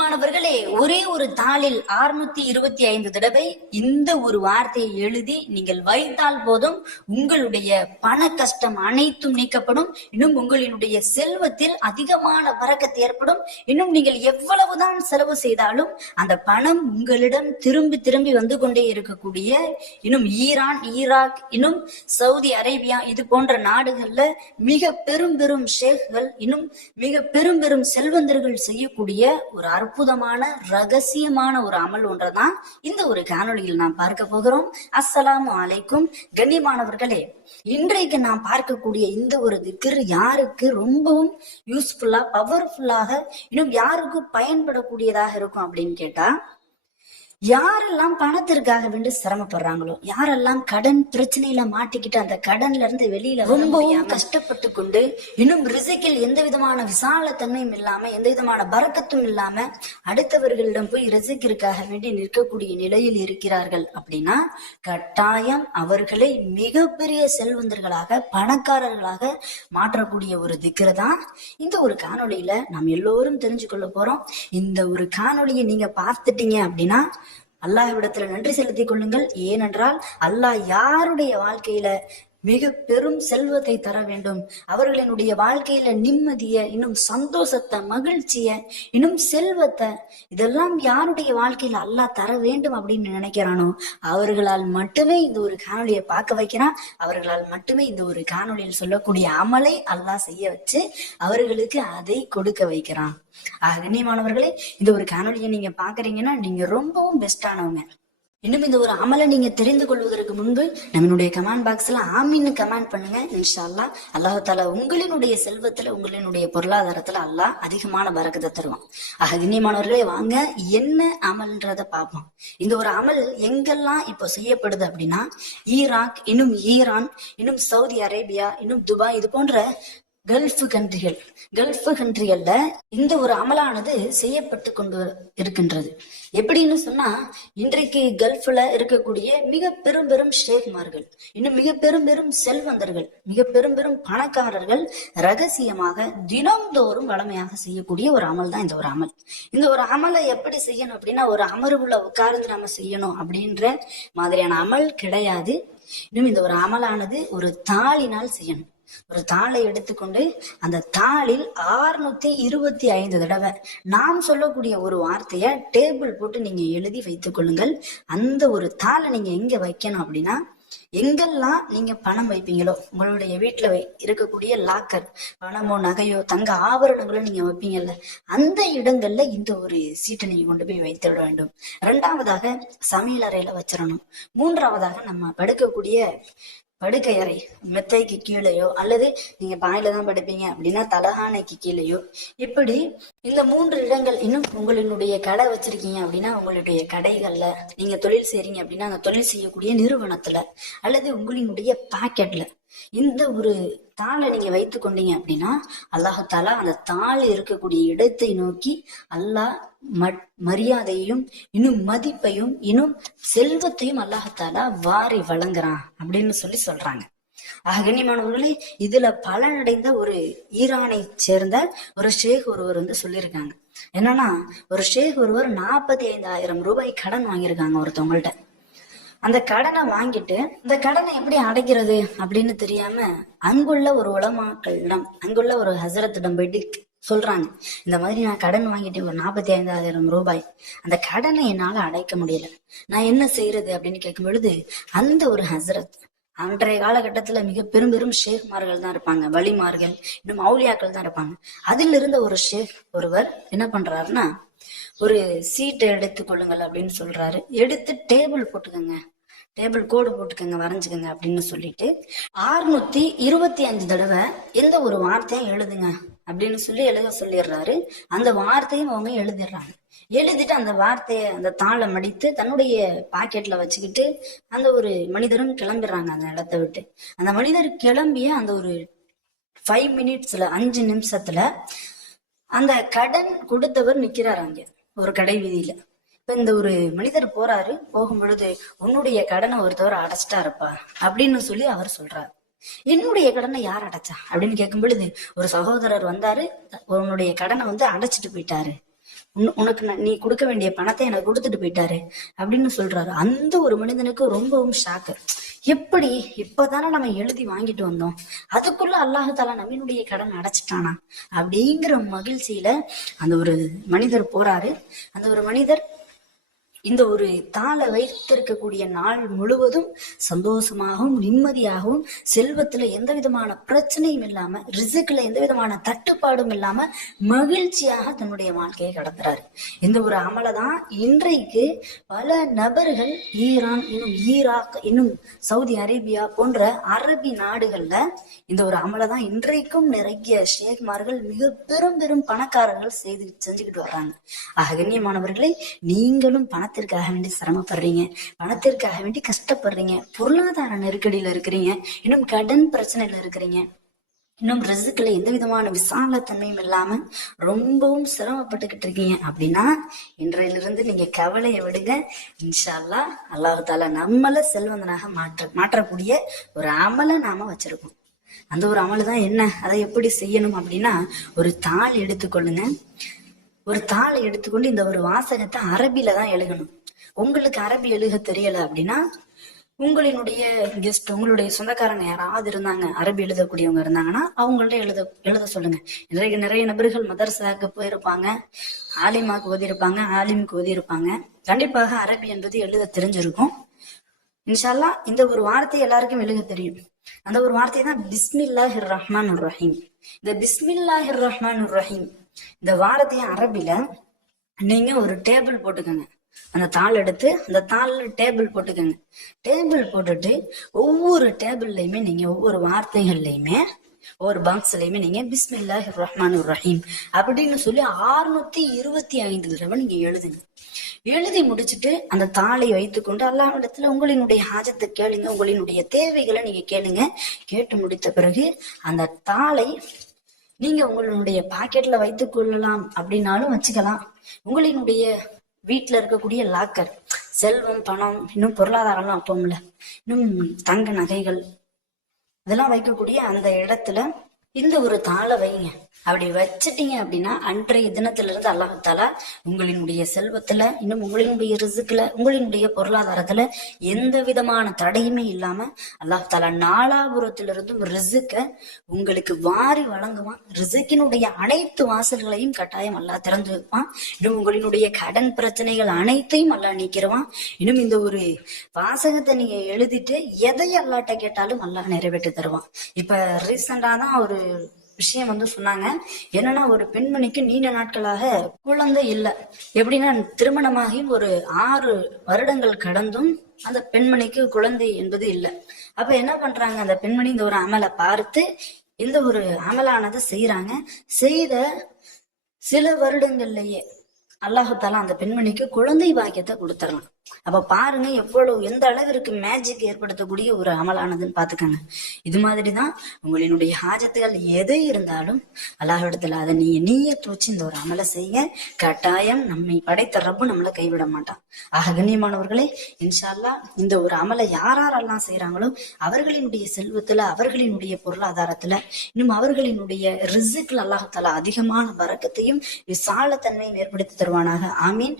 கண்ணியமானவர்களே, ஒரே ஒரு தாளில் 625 தடவை இந்த ஒரு வார்த்தையை எழுதி நீங்கள் வைத்தால் போதும் உங்களுடைய பண கஷ்டம் அனைத்தும் நீக்கப்படும். இன்னும் உங்களினுடைய செல்வத்தில் அதிகமான பரக்கத்து ஏற்படும். இன்னும் நீங்கள் எவ்வளவுதான் செலவு செய்தாலும் அந்த பணம் உங்களிடம் திரும்பி திரும்பி வந்து கொண்டே இருக்கக்கூடிய இன்னும் ஈரான், ஈராக், இன்னும் சவுதி அரேபியா இது போன்ற நாடுகள்ல மிக பெரும் பெரும் ஷேக்கள், இன்னும் மிக பெரும் பெரும் செல்வந்தர்கள் செய்யக்கூடிய ஒரு அற்புதமான ரகசியமான ஒரு அமல் ஒன்றைதான் இந்த ஒரு காணொளியில் நாம் பார்க்க போகிறோம். அஸ்ஸலாமு அலைக்கும். கண்ணியமானவர்களே, இன்றைக்கு நாம் பார்க்கக்கூடிய இந்த ஒரு திக்ர் யாருக்கு ரொம்பவும் யூஸ்ஃபுல்லா, பவர்ஃபுல்லாக, இன்னும் யாருக்கு பயன்படக்கூடியதாக இருக்கும் அப்படின்னு கேட்டா, யாரெல்லாம் பணத்திற்காக வேண்டி சிரமப்படுறாங்களோ, யாரெல்லாம் கடன் பிரச்சனையில மாட்டிக்கிட்டு அந்த கடன்ல இருந்து வெளியில ரொம்பவும் கஷ்டப்பட்டு கொண்டு, இன்னும் ரிசிக்கில் எந்த விதமான விசாலத்தன்மையும் இல்லாம, எந்த விதமான பரக்கத்தும் இல்லாம அடுத்தவர்களிடம் போய் ரிசிக்கிற்காக வேண்டி நிற்கக்கூடிய நிலையில் இருக்கிறார்கள் அப்படின்னா, கட்டாயம் அவர்களை மிகப்பெரிய செல்வந்தர்களாக, பணக்காரர்களாக மாற்றக்கூடிய ஒரு திக்ர் தான் இந்த ஒரு காணொளியில நாம் எல்லோரும் தெரிஞ்சு கொள்ள போறோம். இந்த ஒரு காணொளியை நீங்க பார்த்துட்டீங்க அப்படின்னா அல்லாஹ்விடத்துல நன்றி செலுத்திக் கொள்ளுங்கள். ஏனென்றால் அல்லாஹ் யாருடைய வாழ்க்கையில மிக பெரும் செல்வத்தை தர வேண்டும், அவர்களினுடைய வாழ்க்கையில நிம்மதிய, இன்னும் சந்தோஷத்தை, மகிழ்ச்சிய, இன்னும் செல்வத்தை, இதெல்லாம் யாருடைய வாழ்க்கையில அல்லாஹ் தர வேண்டும் அப்படின்னு நினைக்கிறானோ அவர்களால் மட்டுமே இந்த ஒரு காணொலியை பார்க்க வைக்கிறான். அவர்களால் மட்டுமே இந்த ஒரு காணொலியில் சொல்லக்கூடிய அமலை அல்லாஹ் செய்ய வச்சு அவர்களுக்கு அதை கொடுக்க வைக்கிறான். கண்ணியமானவர்களே, இந்த ஒரு காணொலியை நீங்க பாக்குறீங்கன்னா நீங்க ரொம்பவும் பெஸ்டானவங்க. இன்னும் இந்த ஒரு அமலை நீங்க தெரிந்து கொள்வதற்கு முன்பு நம்மளுடைய கமெண்ட் பாக்ஸ்ல ஆமீன்னு கமெண்ட் பண்ணுங்க. இன்ஷா அல்லாஹ் அல்லாஹ் தாலா உங்களினுடைய செல்வத்துல, உங்களினுடைய பொருளாதாரத்துல அல்லாஹ் அதிகமான பரக்கத்தை தருவான். கண்ணியமானவர்களே, வாங்க என்ன அமல்ன்றத பார்ப்போம். இந்த ஒரு அமல் எங்கெல்லாம் இப்போ செய்யப்படுது அப்படின்னா, ஈராக், இன்னும் ஈரான், இன்னும் சவுதி அரேபியா, இன்னும் துபாய், இது போன்ற கல்ஃப் கண்ட்ரிகள்ல இந்த ஒரு அமலானது செய்யப்பட்டு கொண்டு இருக்கின்றது. எப்படின்னு சொன்னா, இன்றைக்கு கல்ஃப்ல இருக்கக்கூடிய மிக பெரும் பெரும் ஷேக்மார்கள், இன்னும் மிக பெரும் பெரும் செல்வந்தர்கள், மிக பெரும் பெரும் பணக்காரர்கள் ரகசியமாக தினம்தோறும் வளமையாக செய்யக்கூடிய ஒரு அமல் தான் இந்த ஒரு அமல். இந்த ஒரு அமலை எப்படி செய்யணும் அப்படின்னா, ஒரு அமர்வுல உட்கார்ந்து நம்ம செய்யணும் அப்படின்ற மாதிரியான அமல் கிடையாது. இன்னும் இந்த ஒரு அமலானது ஒரு தாளினால் செய்யணும். ஒரு தாளை எடுத்துக்கொண்டு அந்த தாளில் 625 தடவை நாம் சொல்லக்கூடிய ஒரு வார்த்தைய டேபிள் போட்டு நீங்க எழுதி வைத்துக் கொள்ளுங்கள். அந்த ஒரு தாளை நீங்க எங்க வைக்கணும் அப்படின்னா, எங்கெல்லாம் நீங்க பணம் வைப்பீங்களோ, உங்களுடைய வீட்டுல இருக்கக்கூடிய லாக்கர், பணமோ நகையோ தங்க ஆபரணங்களோ நீங்க வைப்பீங்கல்ல, அந்த இடங்கள்ல இந்த ஒரு சீட்டை நீங்க கொண்டு போய் வைத்து விட வேண்டும். 2வதாக சமையல் அறையில வச்சிடணும். 3வதாக நம்ம படுக்கக்கூடிய படுக்கை அறை, மெத்தைக்கு கீழேயோ, அல்லது நீங்க பாயில தான் படுப்பீங்க அப்படின்னா தலகாணைக்கு கீழேயோ, இப்படி இந்த 3 இடங்கள். இன்னும் உங்களினுடைய கடை வச்சிருக்கீங்க அப்படின்னா உங்களுடைய கடைகள்ல, நீங்க தொழில் செய்றீங்க அப்படின்னா அந்த தொழில் செய்யக்கூடிய நிறுவனத்துல, அல்லது உங்களினுடைய பாக்கெட்ல இந்த ஒரு தாளை நீங்க வைத்து கொண்டீங்க அப்படின்னா, அல்லாஹ் தாலா அந்த தாள் இருக்கக்கூடிய இடத்தை நோக்கி அல்லாஹ் மரியாதையும், இன்னும் மதிப்பையும், இன்னும் செல்வத்தையும் அல்லாஹ் தாலா வாரி வழங்குறான் அப்படின்னு சொல்றாங்க. கண்ணியமானவர்களே, இதுல பலனடைந்த ஒரு ஈரானை சேர்ந்த ஒரு ஷேக் ஒருவர் சொல்லியிருக்காங்க. என்னன்னா, ஒரு ஷேக் ஒருவர் 45,000 ரூபாய் கடன் வாங்கியிருக்காங்க ஒருத்தவங்கள்ட்ட. அந்த கடனை வாங்கிட்டு அந்த கடனை எப்படி அடைக்கிறது அப்படின்னு தெரியாம அங்குள்ள ஒரு உலமாக்களிடம், அங்குள்ள ஒரு ஹசரத்திடம் போயிட்டு சொல்றாங்க, இந்த மாதிரி நான் கடன் வாங்கிட்டேன் ஒரு 45,000 ரூபாய், அந்த கடனை என்னால அடைக்க முடியல, நான் என்ன செய்யறது அப்படின்னு கேட்கும் பொழுது, அந்த ஒரு ஹசரத், அன்றைய காலகட்டத்துல மிக பெரும் பெரும் ஷேக்மார்கள் தான் இருப்பாங்க, வலிமார்கள், இன்னும் மௌலியாக்கள் தான் இருப்பாங்க. அதில் இருந்த ஒரு ஷேக் ஒருவர் என்ன பண்றாருன்னா, ஒரு சீட்டை எடுத்து கொள்ளுங்கள் அப்படின்னு சொல்றாரு. எடுத்து டேபிள் போட்டுக்கோங்க, டேபிள் கோடு போட்டுக்கோங்க, வரைஞ்சுக்கோங்க அப்படின்னு சொல்லிட்டு 625 தடவை எந்த ஒரு வார்த்தையும் எழுதுங்க அப்படின்னு சொல்லி எழுத சொல்லிடுறாரு. அந்த வார்த்தையும் அவங்க எழுதிடுறாங்க. எழுதிட்டு அந்த வார்த்தையை, அந்த தாளை மடித்து தன்னுடைய பாக்கெட்ல வச்சுக்கிட்டு அந்த ஒரு மனிதரும் கிளம்பிடுறாங்க அந்த இடத்த விட்டு. அந்த மனிதர் கிளம்பிய அந்த ஒரு 5 மினிட்ஸ்ல, 5 நிமிஷத்துல அந்த கடன் கொடுத்தவர் நிக்கிறாரு அங்க ஒரு கடை வீதியில. இப்ப இந்த ஒரு மனிதர் போறாரு, போகும் பொழுது உன்னுடைய கடனை ஒருத்தவர் அடைச்சிட்டாருப்பா அப்படின்னு சொல்லி அவர் சொல்றாரு. என்னுடைய கடனை யார் அடைச்சா அப்படின்னு கேட்கும் பொழுது, ஒரு சகோதரர் வந்தாரு, உன்னுடைய கடனை அடைச்சிட்டு போயிட்டாரு உனக்கு நீ கொடுக்க வேண்டிய பணத்தை எனக்கு கொடுத்துட்டு போயிட்டாரு அப்படின்னு சொல்றாரு. அந்த ஒரு மனிதனுக்கு ரொம்பவும் ஷாக்கு. எப்படி இப்பதானே நம்ம எழுதி வாங்கிட்டு வந்தோம், அதுக்குள்ள அல்லாஹாலா நம்மளுடைய கடன் அடைச்சிட்டானா அப்படிங்கிற மகிழ்ச்சியில அந்த ஒரு மனிதர் போறாரு. அந்த ஒரு மனிதர் இந்த ஒரு தாளை வைத்திருக்கக்கூடிய நாள் முழுவதும் சந்தோஷமாகவும் நிம்மதியாகவும் செல்வத்துல எந்த விதமான பிரச்சனையும் இல்லாம, ரிசுக்குல எந்த விதமான தட்டுப்பாடும் இல்லாம மகிழ்ச்சியாக தன்னுடைய வாழ்க்கையை கடத்துறாரு. இந்த ஒரு அமலை தான் இன்றைக்கு பல நபர்கள் ஈரான், இன்னும் ஈராக், இன்னும் சவுதி அரேபியா போன்ற அரபி நாடுகள்ல இந்த ஒரு அமலை தான் இன்றைக்கும் நிறைய ஷேக்மார்கள் மிக பெரும் பணக்காரர்கள் செஞ்சுக்கிட்டு வர்றாங்க. கண்ணியமானவர்களே, நீங்களும் பணத்திற்காக வேண்டி சிரமப்படுறீங்க, பணத்திற்காக வேண்டி கஷ்டப்படுறீங்க, பொருளாதார நெருக்கடியில இருக்கிறீங்க, இன்னும் கடன் பிரச்சனையில இருக்கிறீங்க, இன்னும் ரிஸ்க்ல எந்த விதமான விசாலத்தன்மையும் இல்லாம ரொம்பவும் சிரமப்பட்டுக்கிட்டு இருக்கீங்க அப்படின்னா இன்றையிலிருந்து நீங்க கவலையை விடுங்க. இன்ஷா அல்லாஹ் அல்லாஹ் தாலா நம்மள செல்வந்தனாக மாற்றக்கூடிய ஒரு அமலை நாம வச்சிருக்கோம். அந்த ஒரு அமலை தான் என்ன, அதை எப்படி செய்யணும் அப்படின்னா, ஒரு தாள் எடுத்துக்கொள்ளுங்க. ஒரு தாளை எடுத்துக்கொண்டு இந்த ஒரு வாசகத்தை அரபில தான் எழுதணும். உங்களுக்கு அரபி எழுத தெரியல அப்படின்னா உங்களினுடைய கெஸ்ட், உங்களுடைய சொந்தக்காரங்க யாராவது இருந்தாங்க அரபி எழுதக்கூடியவங்க இருந்தாங்கன்னா அவங்கள்ட்ட எழுத சொல்லுங்க. இன்றைக்கு நிறைய நபர்கள் மதரசாக்கு போயிருப்பாங்க, ஆலிமாக்கு ஓதியிருப்பாங்க, ஆலிமுக்கு ஓதியிருப்பாங்க. கண்டிப்பாக அரபி என்பது எழுத தெரிஞ்சிருக்கும். இன்ஷால்லா இந்த ஒரு வார்த்தை எல்லாருக்கும் எழுத தெரியும். அந்த ஒரு வார்த்தை தான் பிஸ்மில்லாஹிர் ரஹ்மானுர் ரஹீம். இந்த பிஸ்மில்லாஹிர் ரஹ்மானுர் ரஹீம் இந்த வார்த்தையை அரபில நீங்க ஒரு டேபிள் போட்டுக்கோங்க. அந்த தாள் எடுத்து அந்த தாள்ல டேபிள் போட்டுக்கோங்க. டேபிள் போட்டுட்டு ஒவ்வொரு டேபிள்லயுமே நீங்க ஒவ்வொரு வார்த்தைகள்லயுமே ஒவ்வொரு பாக்ஸ்லயுமே நீங்க பிஸ்மில்லாஹிர் ரஹ்மானுர் ரஹீம் அப்படின்னு சொல்லி 625 தடவை நீங்க எழுதுங்க. எழுதி முடிச்சுட்டு அந்த தாளை வைத்துக்கொண்டு அல்லாஹ்விடத்துல உங்களினுடைய ஹாஜத்தை கேளுங்க, உங்களினுடைய தேவைகளை நீங்க கேளுங்க. கேட்டு முடித்த பிறகு அந்த தாளை நீங்க உங்களுடைய பாக்கெட்ல வைத்துக் கொள்ளலாம் அப்படின்னாலும் வச்சுக்கலாம். உங்களினுடைய வீட்டுல இருக்கக்கூடிய லாக்கர், செல்வம், பணம், இன்னும் பொருளாதாரம்லாம் அப்போம்ல, இன்னும் தங்க நகைகள் இதெல்லாம் வைக்கக்கூடிய அந்த இடத்துல இந்த ஒரு தாளை வைங்க. அப்படி வச்சுட்டீங்க அப்படின்னா அன்றைய தினத்துல இருந்து அல்லாஹ் தாலா உங்களினுடைய செல்வத்துல, இன்னும் உங்களினுடைய ரிசுக்குல, உங்களினுடைய பொருளாதாரத்துல எந்த விதமான தடையுமே இல்லாம அல்லாஹ் தாலா நாலாபுரத்திலிருந்தும் ரிசுக்க உங்களுக்கு வாரி வழங்குவான். ரிசுக்கினுடைய அனைத்து வாசல்களையும் கட்டாயம் அல்லாஹ் திறந்து வைப்பான். இன்னும் உங்களினுடைய கடன் பிரச்சனைகள் அனைத்தையும் அல்லாஹ் நீக்கிடுவான். இன்னும் இந்த ஒரு வாசகத்தை நீங்க எழுதிட்டு எதை அல்லாட்ட கேட்டாலும் அல்லாஹ் நிறைவேற்றி தருவான். இப்ப ரீசெண்டா தான் ஒரு விஷயம் சொன்னாங்க. என்னன்னா, ஒரு பெண்மணிக்கு நீண்ட நாட்களாக குழந்தை இல்லை. எப்படின்னா, திருமணமாகியும் ஒரு 6 வருடங்கள் கடந்தும் அந்த பெண்மணிக்கு குழந்தை என்பது இல்லை. அப்ப என்ன பண்றாங்க, அந்த பெண்மணி இந்த ஒரு அமலை பார்த்து இந்த ஒரு அமலானதை செய்யறாங்க. செய்த சில வருடங்கள்லயே அல்லாஹ் தாலா அந்த பெண்மணிக்கு குழந்தை பாக்கியத்தை கொடுத்துடலாம். அப்ப பாருங்க எவ்வளவு எந்த அளவிற்கு மேஜிக் ஏற்படுத்தக்கூடிய ஒரு அமலானதுன்னு பாத்துக்கங்க. இது மாதிரிதான் உங்களினுடைய ஹாஜத்துகள் எது இருந்தாலும் அல்லாஹ்விடத்துல அதை நீயத்து வச்சு இந்த ஒரு அமலை செய்ய கட்டாயம் நம்மை படைத்த ரப்பு நம்மளை கைவிட மாட்டான். கண்ணியமானவர்களே, இன்ஷா அல்லாஹ் இந்த ஒரு அமலை யாரெல்லாம் செய்யறாங்களோ அவர்களினுடைய செல்வத்துல, அவர்களினுடைய பொருளாதாரத்துல, இன்னும் அவர்களினுடைய ரிசுக்ல அல்லாஹ் தாலா அதிகமான பரக்கத்தையும் விசாலத்தன்மையும் ஏற்படுத்தி தருவானாக. ஆமீன்.